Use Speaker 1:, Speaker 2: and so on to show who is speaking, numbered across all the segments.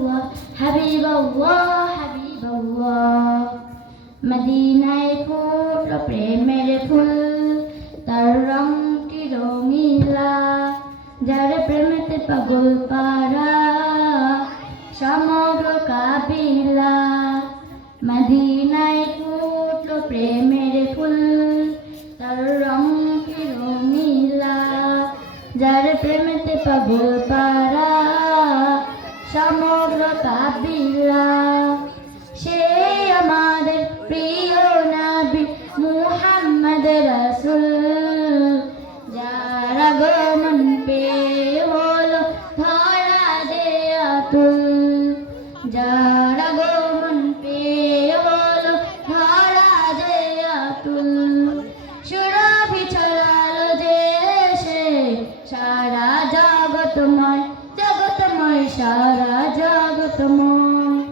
Speaker 1: হাবিবাল্লাহ হাবিবাল্লাহ হাবিবাল্লাহ মদিনায় ফুল প্রেমের ফুল তার রংটি রঙিলা যার প্রেমেতে পাগল পারা সমগ্র কাবিলা মদিনায় ফুটলো প্রেমের ফুল তার রংটি রঙিলা যার প্রেমেতে পাগল পারা সমগ্র কাবিলা সে আমাদের প্রিয় জগতময়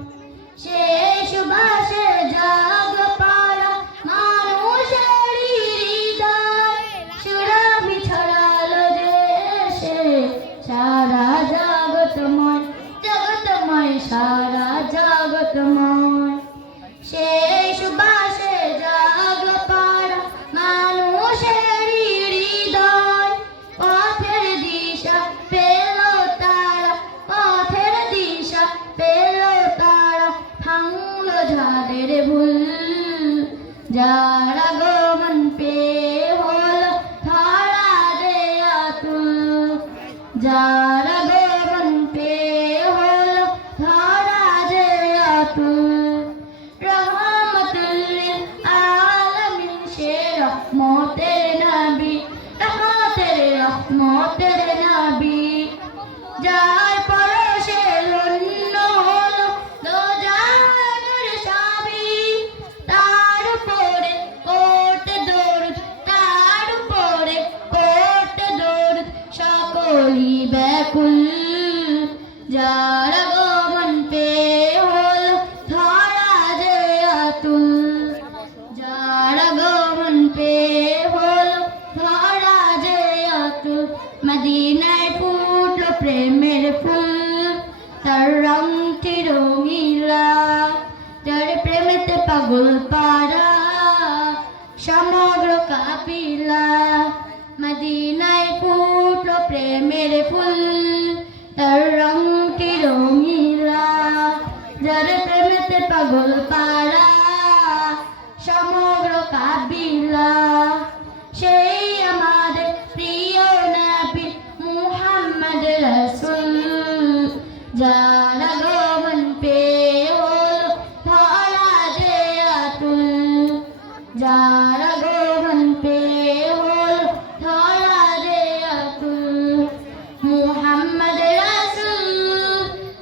Speaker 1: সে সুবাসে জাগ পাড়া মানুষের হৃদয়। সুরভি ছড়ালো দেশে, সারা জগতময় জগতময় সারা জগতময় যারা গমন পে হল ধরা দেয়া তুল যারা গমন হল ধরা দেয়া তুল রহমতুল্লিল আলামিন সে রহমতের নবী রহমতের ব্যাকুল যার গমন পে হলো ধরা যে আতুল। যার গমন পে হলো ধরা যে আতুল। মদিনায় ফুটলো প্রেমের ফুল, তার রংটি রঙিলা যার প্রেমেতে পাগল পারা সমগ্র কাপিলা। মদিনায় ফুটলো প্রেমের ফুল পাগল পারা সমগ্র কাবিলা। সেই আমাদের প্রিয় নবী মুহাম্মদ রাসূল, যার আগমন পে হলো ধরা দেয়াতুল যার আগমন পে হলো ধরা দেয়াতুল মুহাম্মদ রাসূল,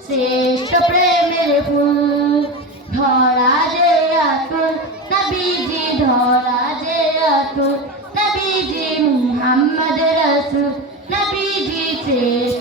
Speaker 1: শ্রেষ্ঠ প্রেমের ফুল। ধরা যে আতুল নবীজি ধরা যে আতুল নবীজি মুহাম্মদ রসুল নবীজি শ্রেষ্ঠ